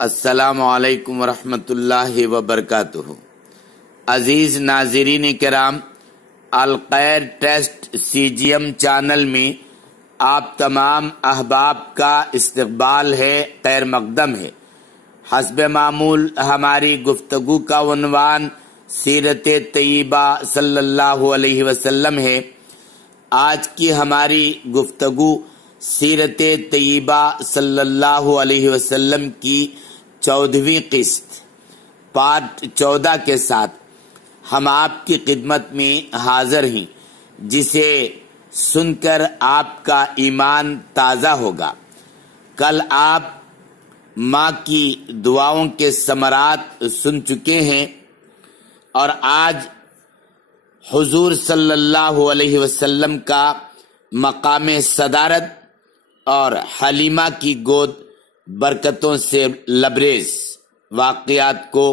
السلام علیکم ورحمۃ اللہ وبرکاتہ۔ عزیز ناظرین کرام، الخیر ٹیسٹ CGM چینل میں آپ تمام احباب کا استقبال ہے، خیر مقدم ہے۔ حسب معمول ہماری گفتگو کا عنوان سیرت طیبہ صلی اللہ علیہ وسلم ہے۔ آج کی ہماری گفتگو سیرت طیبہ صلی اللہ علیہ وسلم کی 14ویں قسط پارٹ 14 کے ساتھ ہم آپ کی خدمت میں حاضر ہیں، جسے سن کر آپ کا ایمان تازہ ہوگا۔ کل آپ ماں کی دعاؤں کے ثمرات سن چکے ہیں، اور آج حضور صلی اللہ علیہ وسلم کا مقام صدارت اور حلیمہ کی گود برکتوں سے لبریز واقعات کو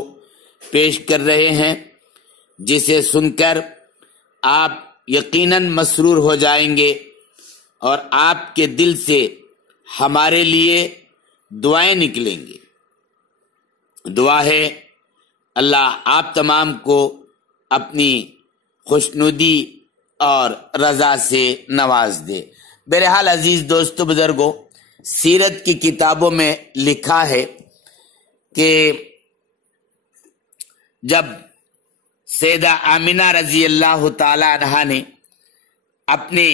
پیش کر رہے ہیں، جسے سن کر آپ یقیناً مسرور ہو جائیں گے، اور آپ کے دل سے ہمارے لیے دعائیں نکلیں گے۔ دعا ہے اللہ آپ تمام کو اپنی خوشنودی اور رضا سے نواز دے۔ بہرحال عزیز دوستو بزرگوں، سیرت کی کتابوں میں لکھا ہے کہ جب سیدہ آمنہ رضی اللہ تعالی عنہا نے اپنے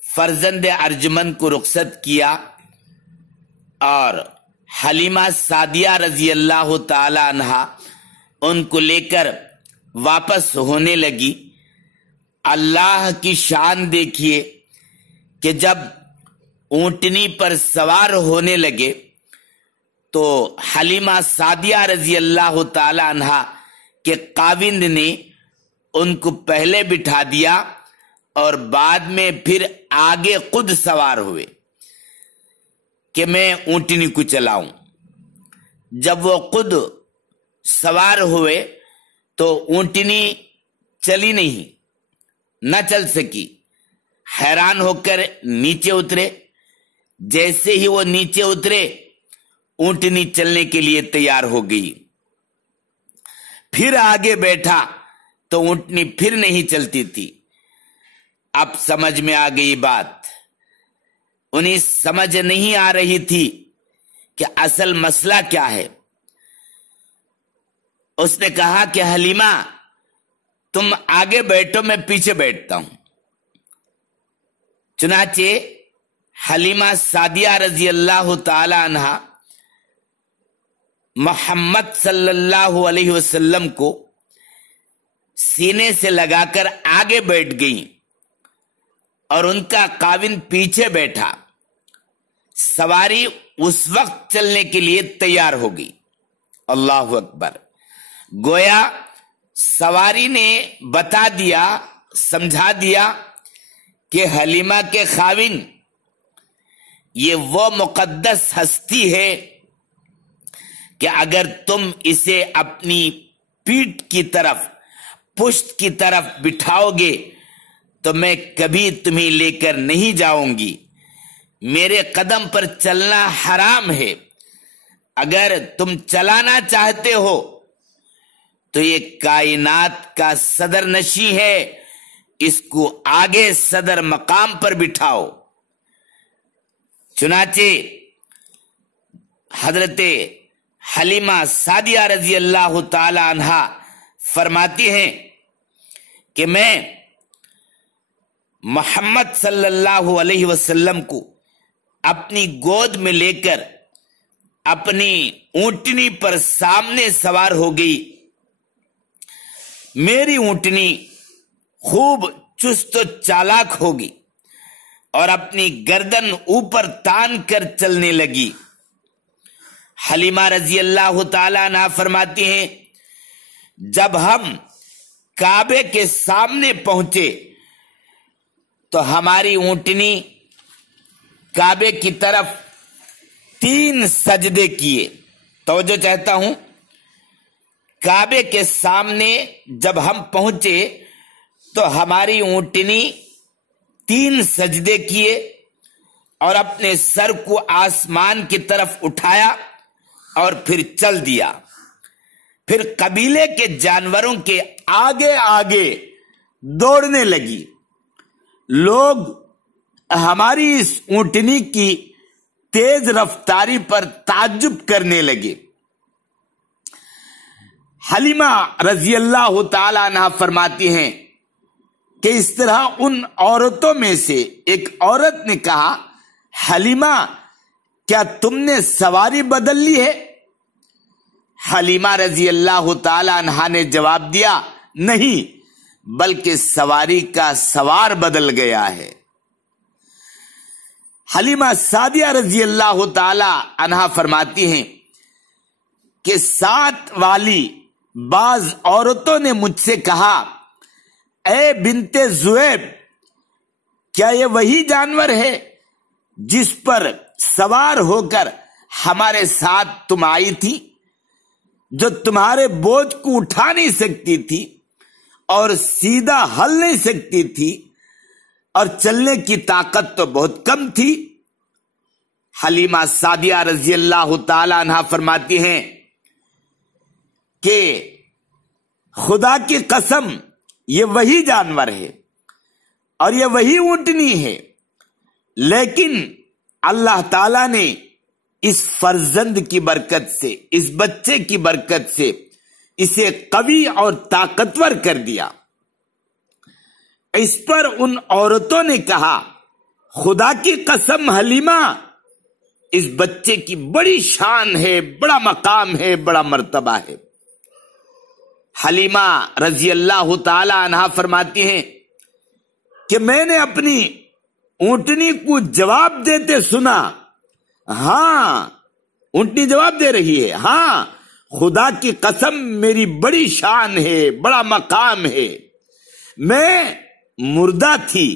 فرزند ارجمند کو رخصت کیا اور حلیمہ سعدیہ رضی اللہ تعالی عنہا ان کو لے کر واپس ہونے لگی، اللہ کی شان دیکھیے کہ جب اونٹنی پر سوار ہونے لگے تو حلیمہ سعدیہ رضی اللہ تعالی عنہا کے خاوند نے ان کو پہلے بٹھا دیا اور بعد میں پھر آگے خود سوار ہوئے کہ میں اونٹنی کو چلاؤں۔ جب وہ خود سوار ہوئے تو اونٹنی چلی نہیں، نہ چل سکی۔ حیران ہو کر نیچے اترے۔ جیسے ہی وہ نیچے اترے، اونٹنی چلنے کے لیے تیار ہو گئی۔ پھر آگے بیٹھا تو اونٹنی پھر نہیں چلتی تھی۔ اب سمجھ میں آ گئی بات۔ انہیں سمجھ نہیں آ رہی تھی کہ اصل مسئلہ کیا ہے۔ اس نے کہا کہ حلیمہ تم آگے بیٹھو، میں پیچھے بیٹھتا ہوں۔ چنانچہ حلیمہ سعدیہ رضی اللہ تعالی عنہا محمد صلی اللہ علیہ وسلم کو سینے سے لگا کر آگے بیٹھ گئیں اور ان کا خاوند پیچھے بیٹھا۔ سواری اس وقت چلنے کے لیے تیار ہو گئی۔ اللہ اکبر! گویا سواری نے بتا دیا، سمجھا دیا کہ حلیمہ کے خاوند یہ وہ مقدس ہستی ہے کہ اگر تم اسے اپنی پیٹھ کی طرف، پشت کی طرف بٹھاؤ گے تو میں کبھی تمہیں لے کر نہیں جاؤں گی۔ میرے قدم پر چلنا حرام ہے۔ اگر تم چلانا چاہتے ہو تو یہ کائنات کا صدر نشیں ہے، اس کو آگے صدر مقام پر بٹھاؤ۔ چنانچہ حضرت حلیمہ سعدیہ رضی اللہ تعالی عنہا فرماتی ہیں کہ میں محمد صلی اللہ علیہ وسلم کو اپنی گود میں لے کر اپنی اونٹنی پر سامنے سوار ہو گئی۔ میری اونٹنی خوب چست و چالاک ہوگی اور اپنی گردن اوپر تان کر چلنے لگی۔ حلیمہ رضی اللہ تعالی عنہ فرماتی ہیں جب ہم کعبے کے سامنے پہنچے تو ہماری اونٹنی کعبے کی طرف 3 سجدے کیے۔ توجہ چاہتا ہوں، کعبے کے سامنے جب ہم پہنچے تو ہماری اونٹنی 3 سجدے کیے اور اپنے سر کو آسمان کی طرف اٹھایا اور پھر چل دیا. پھر قبیلے کے جانوروں کے آگے آگے دوڑنے لگی. لوگ ہماری اس اونٹنی کی تیز رفتاری پر تعجب کرنے لگے. حلیمہ رضی اللہ تعالی عنہا فرماتی ہیں کہ اس طرح ان عورتوں میں سے ایک عورت نے کہا، حلیمہ کیا تم نے سواری بدل لی ہے؟ حلیمہ رضی اللہ تعالی عنہا نے جواب دیا، نہیں، بلکہ سواری کا سوار بدل گیا ہے. حلیمہ سعدیہ رضی اللہ تعالی عنہا فرماتی ہیں کہ ساتھ والی بعض عورتوں نے مجھ سے کہا، اے بنت زویب، کیا یہ وہی جانور ہے جس پر سوار ہو کر ہمارے ساتھ تم آئی تھی، جو تمہارے بوجھ کو اٹھا نہیں سکتی تھی اور سیدھا ہل نہیں سکتی تھی اور چلنے کی طاقت تو بہت کم تھی؟ حلیمہ سعدیہ رضی اللہ تعالی عنہا فرماتی ہیں کہ خدا کی قسم یہ وہی جانور ہے اور یہ وہی اونٹنی ہے، لیکن اللہ تعالی نے اس فرزند کی برکت سے، اس بچے کی برکت سے اسے قوی اور طاقتور کر دیا. اس پر ان عورتوں نے کہا، خدا کی قسم حلیمہ، اس بچے کی بڑی شان ہے، بڑا مقام ہے، بڑا مرتبہ ہے. حلیمہ رضی اللہ تعالی عنہا فرماتی ہیں کہ میں نے اپنی اونٹنی کو جواب دیتے سنا. ہاں، اونٹنی جواب دے رہی ہے، ہاں، خدا کی قسم میری بڑی شان ہے، بڑا مقام ہے. میں مردہ تھی،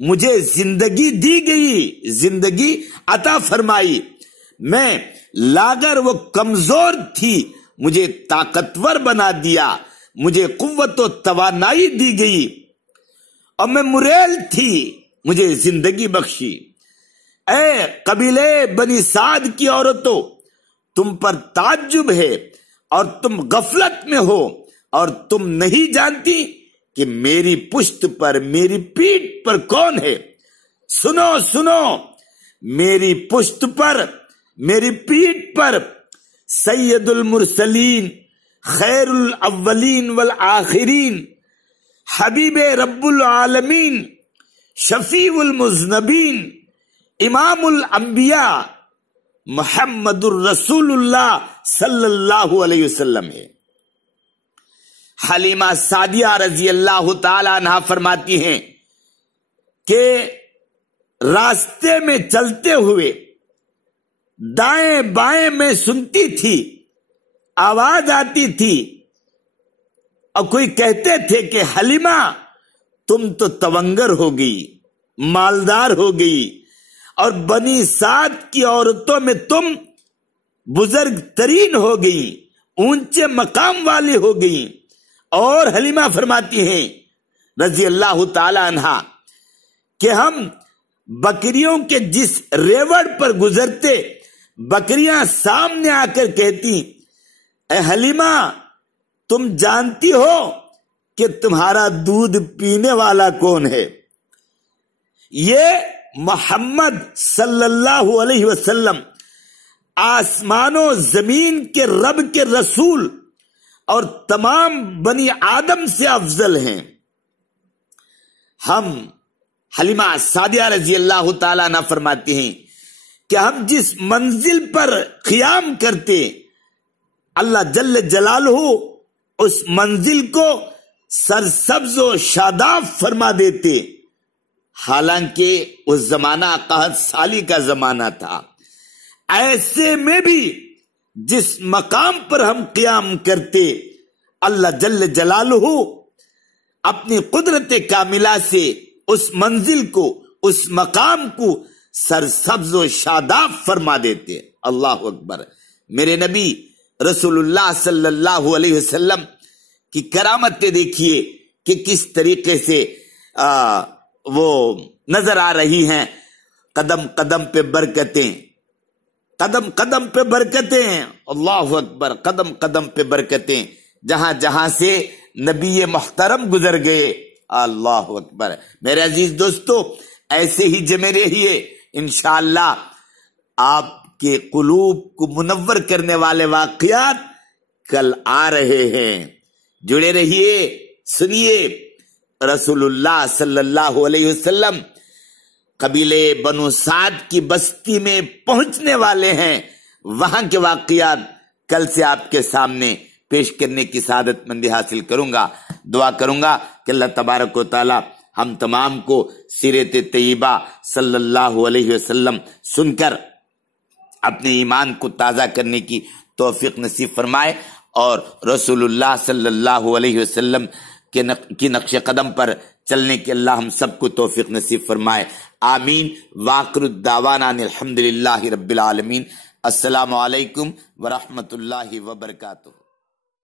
مجھے زندگی دی گئی، زندگی عطا فرمائی. میں لاغر و کمزور تھی، مجھے طاقتور بنا دیا، مجھے قوت و توانائی دی گئی. اور میں مریل تھی، مجھے زندگی بخشی. اے قبیلے بنی سعد کی عورتوں، تم پر تعجب ہے اور تم غفلت میں ہو اور تم نہیں جانتی کہ میری پشت پر، میری پیٹھ پر کون ہے. سنو سنو، میری پشت پر، میری پیٹھ پر سید المرسلین، خیر الاولین والآخرین، حبیب رب العالمین، شفیع المذنبین، امام الانبیاء، محمد الرسول اللہ صلی اللہ علیہ وسلم ہے. حلیمہ سعدیہ رضی اللہ تعالی عنہا فرماتی ہیں کہ راستے میں چلتے ہوئے دائیں بائیں میں سنتی تھی، آواز آتی تھی اور کوئی کہتے تھے کہ حلیمہ تم تو تونگر ہو گئی، مالدار ہو گئی، اور بنی سعد کی عورتوں میں تم بزرگ ترین ہو گئی، اونچے مقام والی ہو گئی. اور حلیمہ فرماتی ہیں رضی اللہ تعالی عنہا کہ ہم بکریوں کے جس ریوڑ پر گزرتے، بکریاں سامنے آ کر کہتی، اے حلیمہ تم جانتی ہو کہ تمہارا دودھ پینے والا کون ہے؟ یہ محمد صلی اللہ علیہ وسلم آسمان و زمین کے رب کے رسول اور تمام بنی آدم سے افضل ہیں. ہم، حلیمہ سعدیہ رضی اللہ تعالیٰ عنہ فرماتی ہیں کہ ہم جس منزل پر قیام کرتے، اللہ جل جلالہ اس منزل کو سرسبز و شاداب فرما دیتے. حالانکہ اس زمانہ قحط سالی کا زمانہ تھا، ایسے میں بھی جس مقام پر ہم قیام کرتے، اللہ جل جلالہ اپنی قدرت کاملہ سے اس منزل کو، اس مقام کو سرسبز و شاداب فرما دیتے. اللہ اکبر. میرے نبی رسول اللہ صلی اللہ علیہ وسلم کی کرامتیں دیکھیے کہ کس طریقے سے وہ نظر آ رہی ہیں، قدم قدم پہ برکتیں. قدم قدم پہ برکتیں ہیں، اللہ اکبر، قدم قدم پہ برکتیں، جہاں جہاں سے نبی محترم گزر گئے، اللہ اکبر۔ میرے عزیز دوستو، ایسے ہی جمے رہیے، انشاءاللہ آپ کے قلوب کو منور کرنے والے واقعات کل آ رہے ہیں، جڑے رہیے، سنیے۔ رسول اللہ صلی اللہ علیہ وسلم قبیلے بنو سعد کی بستی میں پہنچنے والے ہیں، وہاں کے واقعات کل سے آپ کے سامنے پیش کرنے کی سعادت مندی حاصل کروں گا۔ دعا کروں گا کہ اللہ تبارک و تعالی ہم تمام کو سیرت طیبہ صلی اللہ علیہ وسلم سن کر اپنے ایمان کو تازہ کرنے کی توفیق نصیب فرمائے، اور رسول اللہ صلی اللہ علیہ وسلم کی نقش قدم پر چلنے کے اللہ ہم سب کو توفیق نصیب فرمائے، آمین۔ وآخر الدعوانا الحمدللہ رب العالمین۔ السلام علیکم ورحمۃ اللہ وبرکاتہ۔